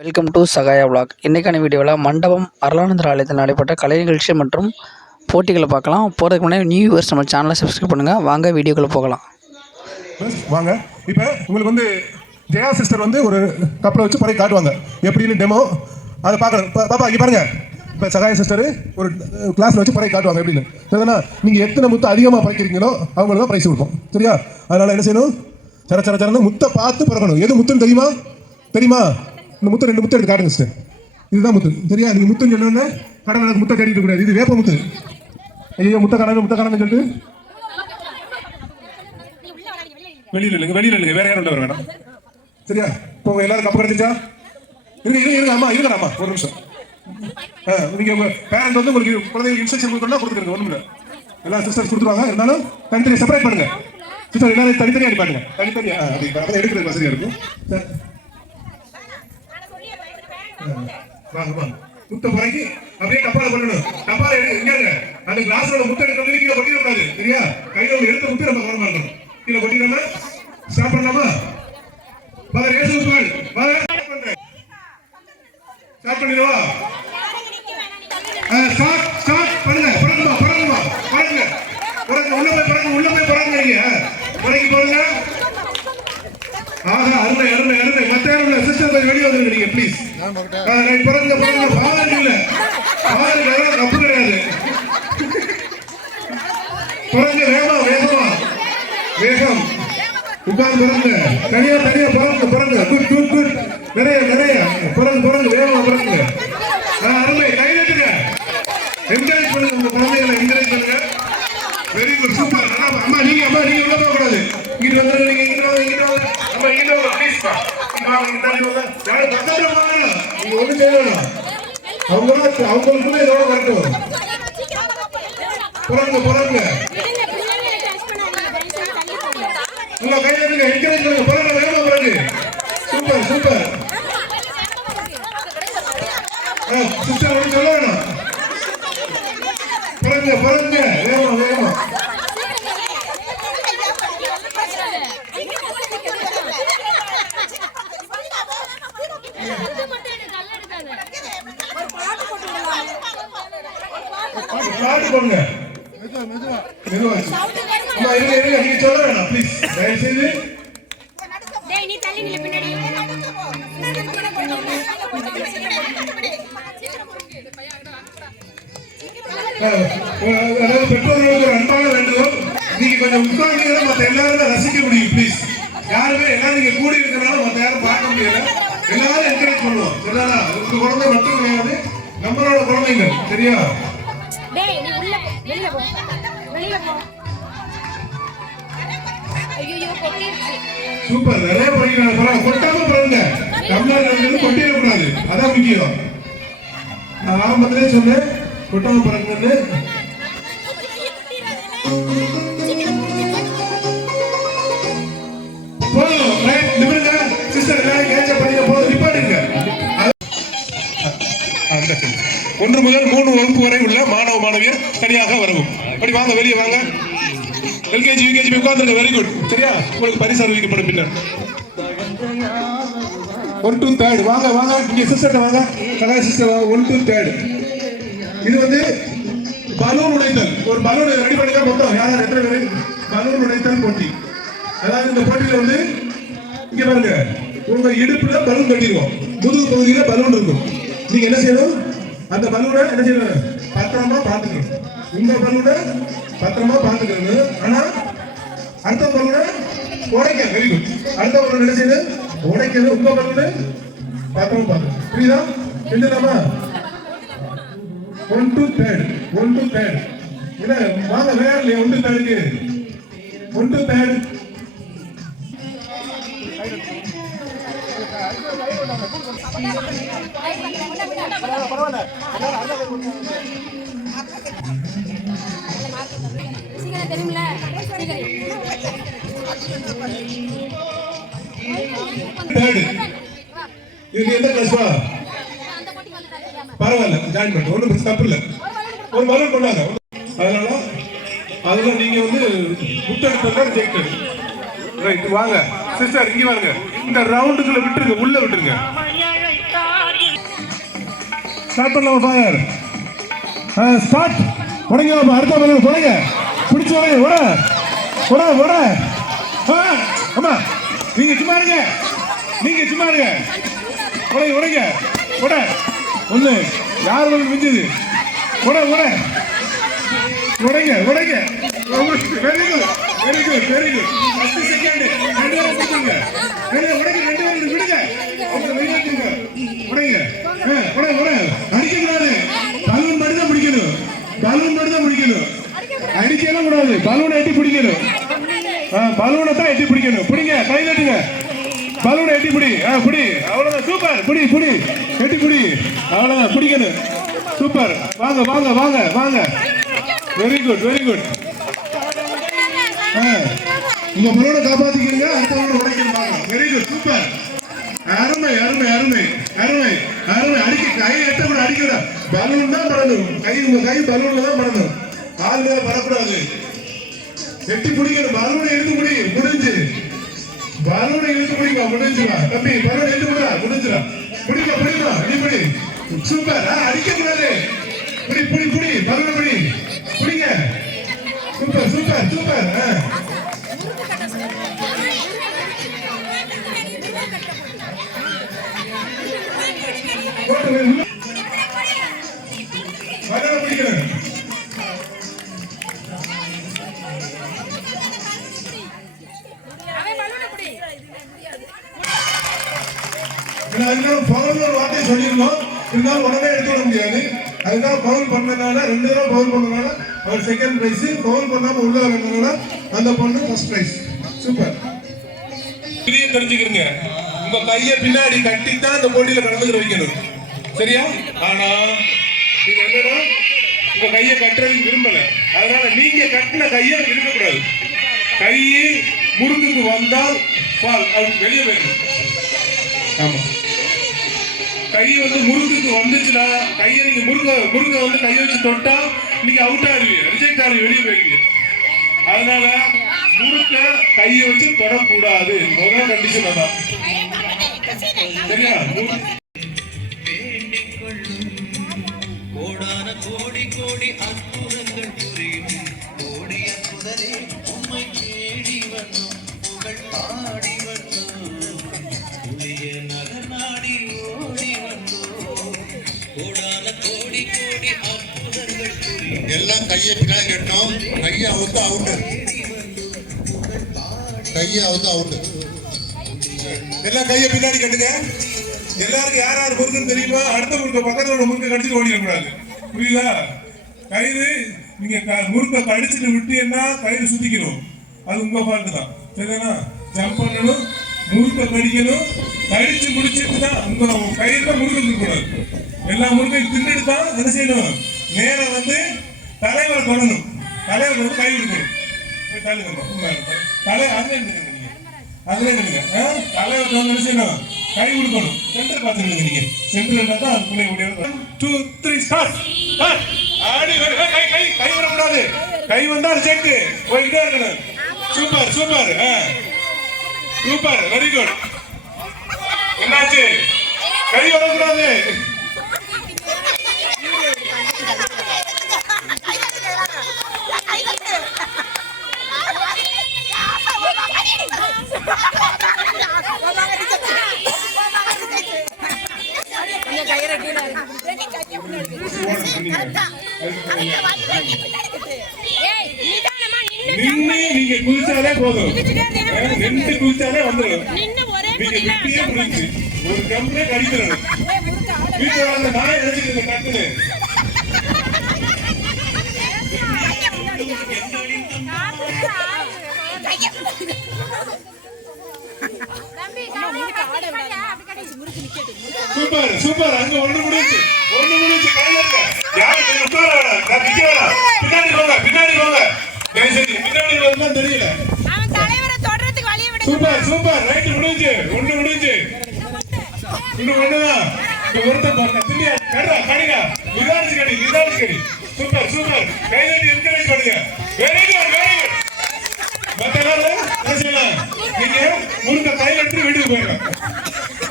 Welcome to Sahaya vlog இன்றைக்கான வீடியோவில் மண்டபம் அருளானந்தர் ஆலயத்தில் நடைபெற்ற கலை நிகழ்ச்சி மற்றும் போட்டிகளை பார்க்கலாம். போகிறதுக்கு முன்னாடி நியூ இயர்ஸ் நம்ம சேனலை சப்ஸ்கிரைப் பண்ணுங்கள் வாங்க வீடியோக்குள்ளே போகலாம். வாங்க. இப்போ உங்களுக்கு வந்து ஜெயா சிஸ்டர் வந்து ஒரு கப்பலை வச்சு பறவை காட்டுவாங்க. எப்படின்னு டெமோ அதை பார்க்கணும். பாப்பா இங்கே பாருங்கள் இப்போ சகாய சிஸ்டர் ஒரு கிளாஸில் வச்சு பறை காட்டுவாங்க எப்படின்னு. சரிதானா நீங்கள் எத்தனை முத்து அதிகமாக பறக்கிறீங்களோ அவங்களுக்கு தான் ப்ரைஸ் கொடுப்போம். சரியா? அதனால் என்ன செய்யணும்? சர சர சரன்னு முத்தை பார்த்து பிறக்கணும். எது முத்துன்னு தெரியுமா? தெரியுமா? இந்த முத்து ரெண்டு முத்து எடுத்து காட்டுங்க சார் இதுதான் முத்து. சரியா? நீங்கள் முத்துன்னு சொன்னோன்னே கடை எனக்கு முத்தை தேடிட்டு கூடாது இது வேப்ப முத்து. ஐயோ முத்த கடை முத்த கடைன்னு சொல்லிட்டு. வெளியில் இல்லைங்க வெளியில் இல்லைங்க. வேற யாரும் உள்ள வேணாம். சரியா? இப்போ உங்க எல்லாரும் கப்பு கிடைச்சிச்சா இருங்க இருங்க இருங்க அம்மா இருங்க அம்மா. ஒரு நிமிஷம். ஆ, நீங்க உங்க பேரண்ட் வந்து உங்களுக்கு குழந்தைங்க இன்ஸ்ட்ரக்ஷன் கொடுக்கணும்னா கொடுத்துருங்க ஒண்ணும் இல்லை. எல்லா சிஸ்டர்ஸ் கொடுத்துருவாங்க. இருந்தாலும் தனித்தனியாக செப்பரேட் பண்ணுங்க. சிஸ்டர் எல்லாரும் தனித்தனியாக அடிப்பாங்க தனித்தனியாக எடுக்கிறது வசதியாக இருக்கும். சார். வாங்க வாங்க. முத்த பறக்கி அப்படியே டப்பால பண்ணணும் டப்பால எடுங்க இங்க அந்த கிளாஸ்ல முட்டை எடுக்கணும் கீழே கொட்டிடக்கூடாது சரியா? கையில உள்ள எடுத்த முட்டை நம்ம கவனமா இருக்கணும் கீழே கொட்டிடாம ஸ்டார்ட் பண்ணலாமா? வாங்க ரேஸ் பால் வாங்க. ஸ்டார்ட் பண்ணிடுவா? ஸ்டார்ட் ஸ்டார்ட் பண்ணுங்க பறக்குமா பறக்குமா பறக்குங்க பறக்குங்க உள்ள போய் பறக்குங்க உள்ள போய் பறக்குங்க நீங்க. பறக்கி போடுங்க ஆஹா அருமை அருமை அருமை. மத்த யாரும் சிஸ்டர் கொஞ்சம் வெளியே வந்துருங்க நீங்க ப்ளீஸ் பிறந்த பிறந்த பாலாஜி இல்ல பாலாஜி அதெல்லாம் தப்பு கிடையாது. பிறந்த வேகமா வேகமா. வேகம். உட்கார்ந்து பிறங்க தனியா தனியா பிறங்க பிறங்க குட் குட் குட். நிறைய நிறைய. பிறங்க பிறங்க வேகமா ஆ, அருமை. கை தட்டுங்க என்கரேஜ் பண்ணுங்க உங்க குழந்தைகளை என்கரேஜ் பண்ணுங்க. வெரி குட் சூப்பர் அம்மா நீங்க அம்மா நீங்க உள்ள போக கூடாது இங்கிட்டு வந்து நீங்க இங்கிட்டு வாங்க இங்கிட்டு வாங்க. அம்மா இங்கிட்டு வாங்க ப்ளீஸ் பா இங்க அவங்களுக்குள்ள இதோட வரட்டும். புறங்க புறங்க உங்க கையில என்கரேஜ் பண்ணுங்க புறங்க வேகமா புறங்க சூப்பர் சூப்பர் சிஸ்டர் ஒன்று சொல்ல வேணாம் புறங்க புறங்க வேகமா வேகமா பாட்டு போடுங்க மெதுவா அம்மா இருங்க இருங்க நீங்க சொல்ல வேணாம் ப்ளீஸ் தயவு செய்து டேய் நீ தள்ளி நில்லு பின்னாடி அஹ், அதாவது பெற்றோர்களுக்கு ஒரு அன்பான வேண்டுகோள் நீங்க கொஞ்சம் உட்கார்ந்தீங்கன்னா மத்த எல்லாரும் ரசிக்க முடியும் ப்ளீஸ் யாருமே எல்லாரும் நீங்க கூடி இருக்கிறனால மத்த யாரும் பார்க்க முடியல. எல்லாரும் என்கரேஜ் பண்ணுவோம். சரிதானா உங்க குழந்தை மட்டும் கிடையாது நம்மளோட குழந்தைங்க. சரியா? சூப்பர். நிறைய பரவாயில்ல. கொட்டாம பாருங்க. தமிழ்நாடு கொட்டிடக்கூடாது. அதான் முக்கியம். நான் ஆரம்பத்திலே சொன்னேன் கொட்டாம பிறகுன்னு முதல் மூணு வகுப்பு வரை உள்ள மாணவ மாணவியர் தனியாக வரவும். அப்படி வாங்க வெளியே வாங்க. எல்கேஜி யூகேஜி உட்கார்ந்து வெரி குட் சரியா? உங்களுக்கு பரிசு அறிவிக்கப்படும் பின்னர். ஒன் டூ தேர்ட் வாங்க வாங்க. இங்க சிஸ்டர் வாங்க. கலா சிஸ்டர் வாங்க ஒன் டூ தேர்ட் இது வந்து பலூன் உடைத்தல். ஒரு பலூன் ரெடி பண்ணிக்க மொத்தம் யாரும் எத்தனை பேர்? பலூன் உடைத்தல் போட்டி. அதாவது இந்த போட்டியில வந்து இங்க பாருங்க. உங்க இடுப்புல பலூன் கட்டிடுவோம். முதுகு பகுதியில பலூன் இருக்கும். நீங்க என்ன செய்யணும்? அந்த பலூனை என்ன செய்யணும் பத்திரமா பார்த்துக்கணும். இந்த பலூனை பத்திரமா பார்த்துக்கணும். ஆனா அடுத்த பலூனை உடைக்க வெரி குட் அடுத்த பலூன் என்ன செய்யணும் உடைக்கணும் உங்க பலூனை பத்திரமா பாத்துக்கணும் புரியுதா? என்னமா one two third one two third இல்ல வாங்க வேற இல்லையா ஒன் டு தேர்டுக்கு ஒன் டூ தேர்ட் வந்து தெரியாம பரவாயில்ல ஜாயின் பண்ணு ஒன்றும் தப்பு இல்லை. ஒரு மரம் கொண்டாங்க அதனால அதனால நீங்கள் வந்து புத்தகத்தை ஜெயிக்கிறது ரைட் வாங்க. சிஸ்டர் இங்க வாருங்க இந்த ரவுண்டுக்குள்ள விட்டுருங்க உள்ள விட்டுருங்க. ஸ்டார்ட் பண்ணலாம் ஃபயர் ஸ்டார்ட் உடங்க அடுத்த பலூன் உடங்க. பிடிச்ச உடைய உட. உட உட. ஆ, அம்மா நீங்க சும்மா இருங்க. நீங்க சும்மா இருங்க. உடைய உடைங்க. உட. ஒண்ணு யார் வந்து மிஞ்சது? உட உட. உடைங்க உடைங்க. Very good very good very good first second ரெண்டு பேரும் பிடிச்சுங்க ரெண்டு உடைங்க ரெண்டு பேரும் விடுங்க. அவங்க வெளியேற்றுங்க உடைங்க. ஆ, உட உட. அடிக்க கூடாது பலூன் மட்டும் தான் பிடிக்கணும். பலூன் மட்டும் தான் பிடிக்கணும். அடிக்கலாம் கூடாது. பலூனை எட்டி பிடிக்கணும். ஆ, பலூனை தான் எட்டி பிடிக்கணும். பிடிங்க கை தட்டுங்க. பலூனை எட்டி பிடி. ஆ பிடி. அவ்வளோதான் சூப்பர். பிடி பிடி. எட்டி பிடி. அவ்வளோதான் பிடிக்கணும். சூப்பர். வாங்க வாங்க வாங்க வாங்க. வெரி குட் வெரி குட் உங்க பொருளை காப்பாத்திக்கிறீங்க அடுத்தவங்க உடைக்கிறாங்க வெரி குட் சூப்பர் அருமை அருமை அருமை அருமை அருமை. அடிக்க கை எட்ட கூட அடிக்கல பலூன் தான் பறந்துடும் கை உங்க கை பலூன்ல தான் பறந்துடும் ஆள் மேல பறக்கூடாது எட்டி பிடிக்கணும். பலூனை எடுத்து பிடி முடிஞ்சு. பலூனை எடுத்து பிடிப்பா முடிஞ்சுமா தம்பி பலூனை எடுத்து விடா முடிஞ்சுடா. பிடிக்க பிடிக்கா நீ பிடி. சூப்பர் அடிக்க கூடாது. பிடி பிடி பிடி. பலூனை பிடி. பிடிங்க. சூப்பர் சூப்பர் சூப்பர் ஆ. ஒரு வார்த்தை சொல்லியிருந்தோம் இருந்தாலும் உடனே எடுத்து விட முடியாது அதுக்காக பவுல் பண்ணனால ரெண்டு தடவை பவுல் பண்ணனால அவர் செகண்ட் பிரைஸ் பவுல் பண்ணாம உள்ள வரதுனால அந்த பொண்ணு ஃபர்ஸ்ட் பிரைஸ் சூப்பர் இதையும் தெரிஞ்சுக்கிறீங்க உங்க கைய பின்னாடி கட்டி தான் அந்த போட்டியில கலந்துக்கிற வைக்கணும். சரியா? ஆனா இது என்னன்னா உங்க கைய கட்டுறதுக்கு விரும்பல. அதனால நீங்க கட்டின கைய இருக்கக்கூடாது. கையை முருங்குக்கு வந்தால் பால் அது வெளியே போயிடும் ஆமா. கை வந்து முறுக்குக்கு வந்துச்சுன்னா கையை நீங்க முறுக்க முறுக்க வந்து கையை வச்சு தொட்டா நீங்க அவுட் ஆயிருவீங்க ரிஜெக்ட் ஆகி வெளியே போயிருவீங்க அதனால முறுக்க கையை வச்சு தொடக்கூடாது. முதல் கண்டிஷன் அதான். சரியா? கோடி கோடி கையை பின்னாடி கட்டணும் கையை அவுத்து அவுட்டு கையை அவுத்து அவுட்டு எல்லாம் கையை பின்னாடி கட்டுங்க. எல்லாருக்கும் யார் யார் பொறுத்துன்னு தெரியுமா? அடுத்த முறுக்க பக்கத்துல உள்ள முறுக்க கடிச்சிட்டு ஓடிடக்கூடாது. புரியுதா? கயிறு நீங்க க- முறுக்க கடிச்சிட்டு விட்டீங்கன்னா கயிறு சுத்திக்கணும். அது உங்க பாட்டு தான். சரிதானா? ஜம்ப் பண்ணணும் முறுக்க கடிக்கணும். கடிச்சு முடிச்சிட்டு தான் உங்க கயிறுல முறுக்க இருக்கக்கூடாது. எல்லா முறுக்கையும் தின்னுட்டு தான் என்ன செய்யணும்? நேரம் வந்து தலைவரை தொடணும். தலைவர் வந்து கை கொடுக்கணும். தலை அதுல இருந்துங்க நீங்க. அதுல இருந்துங்க ஆ? தலைவர் வந்து என்ன செய்யணும் கை கொடுக்கணும். சென்டர் பார்த்துருங்க நீங்க. சென்டர் இருந்தா தான் அதுக்குள்ளே ஓடி டூ த்ரீ ஸ்டார்ட் ஸ்டார்ட் ஆடி வர ஏய், கை கை கை வரக்கூடாது. கை வந்தா ரிஜெக்ட் போயிட்டே இருக்கணும். Super super super very good என்னாச்சு? கை வரக்கூடாது. நின்னு நீங்க குதிச்சாலே போதும். நின்று குதிச்சாலே வந்துடும். நீங்க விட்டியே முடிஞ்சு ஒரு கம்பே கடிச்சிடணும் போய் முறுக்கு ஆட வீட்டுல வந்து நாய் எழுதிட்டு டக்குன்னு தம்பி முறுக்கு ஆட விடாத முறுக்கு நிக்கட்டு சூப்பர் சூப்பர். அங்க ஒண்ணு முடிஞ்சு ஒண்ணு முடிஞ்சு கையில இருக்க யாரு கொஞ்சம் உட்கார? வேணாம் நான் நிக்க வேணாம் பின்னாடி போங்க பின்னாடி போங்க. தயவு செஞ்சு பின்னாடி வரலாம் தெரியல. Super super. ரைட் முடிஞ்சு ஒண்ணு முடிஞ்சு. இன்னும் ஒண்ணுதான். இந்த ஒருத்தன் பார்க்க திண்டியா கடா கடிகா நிதானிச்சு கடி நிதானிச்சு கடி. Super super. கையில என்கரேஜ் பண்ணுங்க வெரி குட் மத்த நாள் என்ன செய்யலாம் நீங்க முருங்க கையில எடுத்து வீட்டுக்கு போயிடலாம்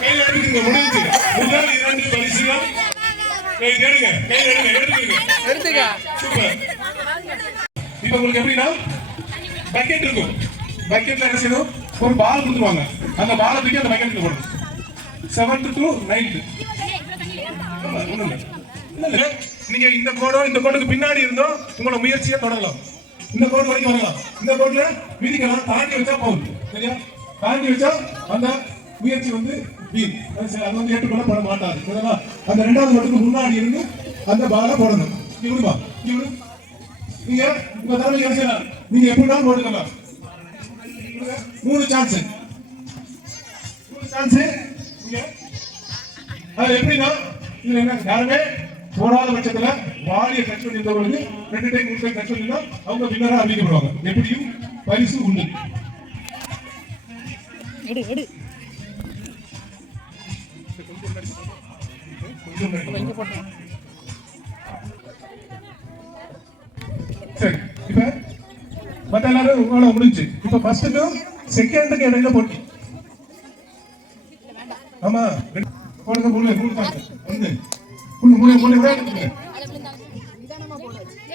கையில எடுத்துக்கங்க முடிஞ்சு முதல் இரண்டு பரிசுகள் ஏய், எடுங்க கையில எடுங்க எடுத்துக்கங்க எடுத்துக்க சூப்பர் இப்போ உங்களுக்கு எப்படின்னா? பக்கெட் இருக்கும். பக்கெட்ல என்ன செய்யணும்? ஒரு பால் கொடுத்துருவாங்க. அந்த பாலை தூக்கி அந்த பக்கெட்ல போடணும். செவன்த் டு நைன்த் நீங்க இந்த கோடோ இந்த கோடுக்கு பின்னாடி இருந்தோ உங்களோட முயற்சியை தொடரலாம். இந்த கோடு வரைக்கும் வரலாம். இந்த கோடுல விதிக்கலாம் தாண்டி வச்சா போகுது சரியா? தாண்டி வச்சா அந்த முயற்சி வந்து வீண். அது சரி, அது வந்து ஏற்றுக்கொள்ளப்பட மாட்டாது. சரியா? அந்த ரெண்டாவது மட்டுக்கு முன்னாடி இருந்து அந்த பாலை போடணும். இங்க விடுமா நீங்க உங்க தலைமை செய்யலாம் நீங்க எப்படினாலும் போட்டுக்கலாம் மூணு சான்ஸ் மூணு சான்ஸ் நீங்க அது எப்படின்னா இதுல என்ன யாருமே போராத பட்சத்துல வாலிய டச் பண்ணியிருந்தவங்களுக்கு ரெண்டு டைம் மூணு டைம் டச் பண்ணிருந்தா அவங்க வின்னரா அறிவிக்கப்படுவாங்க. எப்படியும் பரிசு உண்டு. எடு எடு கொஞ்சம். சரி இப்ப மற்ற எல்லாரும் உங்களோட முடிஞ்சு இப்ப ஃபர்ஸ்ட்டுக்கும் செகண்டுக்கு இடையில போட்டி ஆமா போடுங்க மூணு மூணு தாங்க வந்து மூணு மூணு மூணு விளையாடுங்க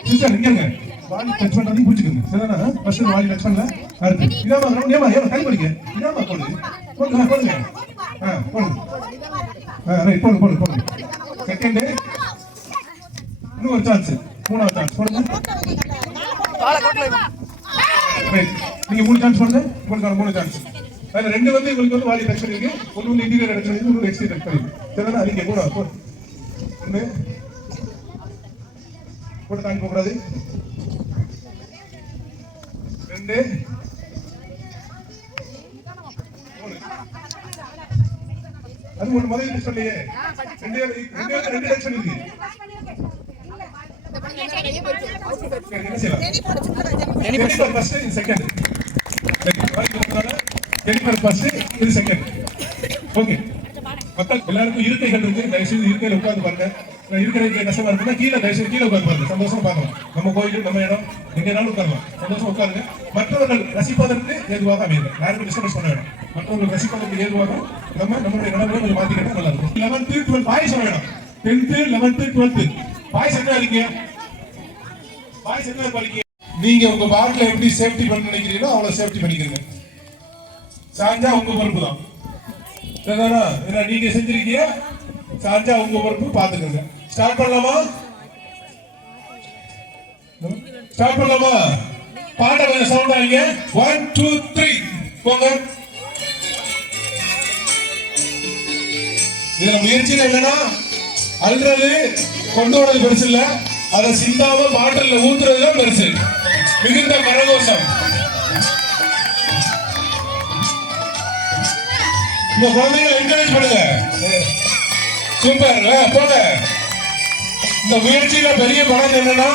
சிஸ்டர் இங்கங்க வாலி டச் பண்றது புடிச்சுக்கங்க சரிதானா ஃபர்ஸ்ட் வாலி டச் பண்ணல அடுத்து இதாமா ரவுண்ட் ஏமா ஏமா கை இதாமா போடுங்க போடுங்க ஆ போடுங்க ஆ ரைட் செகண்ட் இன்னும் ஒரு சான்ஸ் மூணாவது சான்ஸ் போடுங்க நீங்க மூணு சான்ஸ் பண்ணுங்க உங்களுக்கு மூணு சான்ஸ் அதுல ரெண்டு வந்து உங்களுக்கு வந்து வாலி டச் பண்ணிருக்கு. ஒன்னு வந்து இன்டீரியர் டச் பண்ணிருக்கு ஒன்னு எக்ஸ்டீரியர் டச் பண்ணிருக்கு. சரிதானா? நீங்க கூட ஒன்னு கூட தாண்டி போகக்கூடாது ரெண்டு. அது ஒண்ணு முதல்ல டச் பண்ணலையே. ரெண்டு ரெண்டு ரெண்டு டச் பண்ணிருக்கு சரி, என்ன செய்யலாம் ஜெனிஃபர் ஃபர்ஸ்ட் இது செகண்ட் ஜெனிஃபர் ஃபர்ஸ்ட் இது செகண்ட் ஓகே மக்கள் எல்லாருக்கும் இருக்கைகள் இருக்கு தயவுசெய்து இருக்கையில உட்கார்ந்து பாருங்க நான் இருக்கிற கஷ்டமா இருக்குன்னா கீழே தயவுசெய்து கீழே உட்கார்ந்து பாருங்க சந்தோஷமா பார்க்கலாம் நம்ம கோயில் நம்ம இடம் எங்கேனாலும் உட்காரலாம் சந்தோஷமா உட்காருங்க மற்றவர்கள் ரசிப்பதற்கு ஏதுவாக அமையுங்க யாருக்கும் டிஸ்டர்பன்ஸ் பண்ண வேண்டாம் மற்றவர்கள் ரசிப்பதற்கு ஏதுவாக நம்ம நம்மளுடைய நடவடிக்கை கொஞ்சம் மாத்திக்கிட்டா நல்லா இருக்கும் லெவன்த்து டுவெல் பாய்ஸ் வேணும் டென்த்து லெவன்த்து டுவெல்த்து பாய்ஸ் என்ன இருக்கீங்க பாய்ஸ் என்ன படிக்க? நீங்க உங்க பாட்டில எப்படி சேஃப்டி பண்ண நினைக்கிறீங்களோ அவ்வளவு சேஃப்டி பண்ணிக்கிறீங்க சாஞ்சா உங்க பொறுப்பு தான் சரிதானா? ஏன்னா நீங்க செஞ்சிருக்கீங்க? சாஞ்சா உங்க பொறுப்பு பாத்துக்கங்க. ஸ்டார்ட் பண்ணலாமா? ஸ்டார்ட் பண்ணலாமா? பாட்டை கொஞ்சம் சவுண்ட் ஆகிங்க ஒன் டூ த்ரீ போங்க. இதுல முயற்சியில் என்னன்னா அல்றது கொண்டு வரது பெருசு இல்லை. அதை சிந்தாம பாட்டில்ல ஊத்துறது தான் பெருசு. மிகுந்த கரகோஷம் இந்த குழந்தைகளை என்கரேஜ் பண்ணுங்க. சூப்பர். போங்க. இந்த முயற்சியில பெரிய பலன் என்னன்னா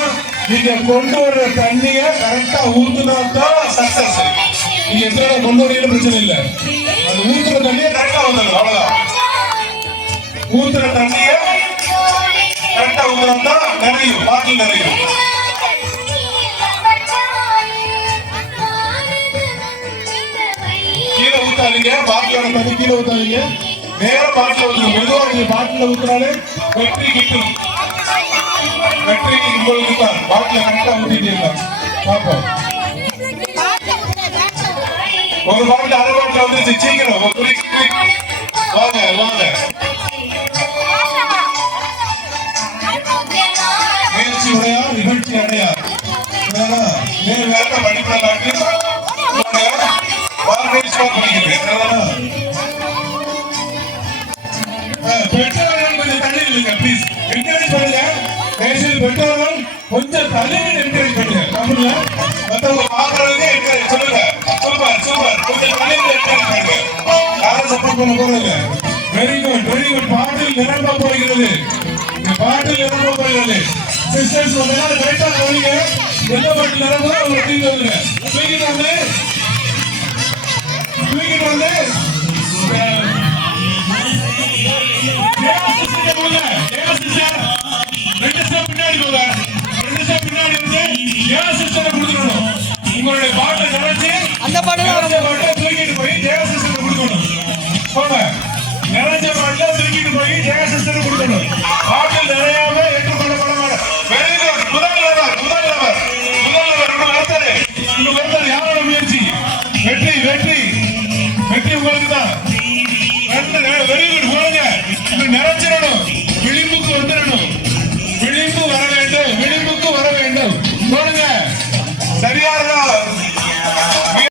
நீங்க கொண்டு வர்ற தண்ணிய கரெக்டா ஊத்துனா தான் சக்சஸ் நீங்க எத்தனை கொண்டு வரீங்க பிரச்சனை இல்லை. அது ஊத்துற தண்ணியை கரெக்டா வந்துடும் அவ்வளவுதான். ஊத்துற தண்ணியை கரெக்டா ஊத்துனா நிறையும் பாட்டில் நிறையும். கீழே ஊத்தாதீங்க பாட்டிலோட தண்ணி கீழே ஊத்தாதீங்க. நேரா பாட்டில் ஊற்றுங்க மெதுவாக நீங்க பாட்டில் ஊத்துனாலே வெற்றி கிட்டும். வெற்றி உங்களுக்கு தான் பாட்டில கரெக்டாக ஊத்திட்டீங்க பார்ப்போம் ஒரு பாட்டில் அரை பாட்டில் வந்துச்சு சீக்கிரம். வாழ்க்கை கொஞ்சம் தள்ளி ப்ளீஸ் என்கரேஜ் பண்ணுங்க தயவுசெய்து கொஞ்சம் தள்ளி என்கரேஜ் பண்ணுங்க தமிழ்ல என்கரேஜ் சொல்லுங்க சூப்பர் சூப்பர் கொஞ்சம் தள்ளி என்கரேஜ் பண்ணுங்க யாரும் சப்போர்ட் பண்ண போறதில்ல very good very good bottle நிரம்ப போகிறது இந்த பாட்டில் நிரம்ப போகிறது சிஸ்டர்ஸ் ஒரு நேரம் கரெக்டா எந்த பாட்டில் நிரம்ப ஒரு தீர்வு வந்துருங்க தேவ சிஸ்டர். ரெண்டு step பின்னாடி போங்க. ரெண்டு step பின்னாடி வந்து தேவ சிஸ்டரை கொடுத்துடணும். உங்களுடைய பாட்டை நினைச்சு அந்த பாட்டு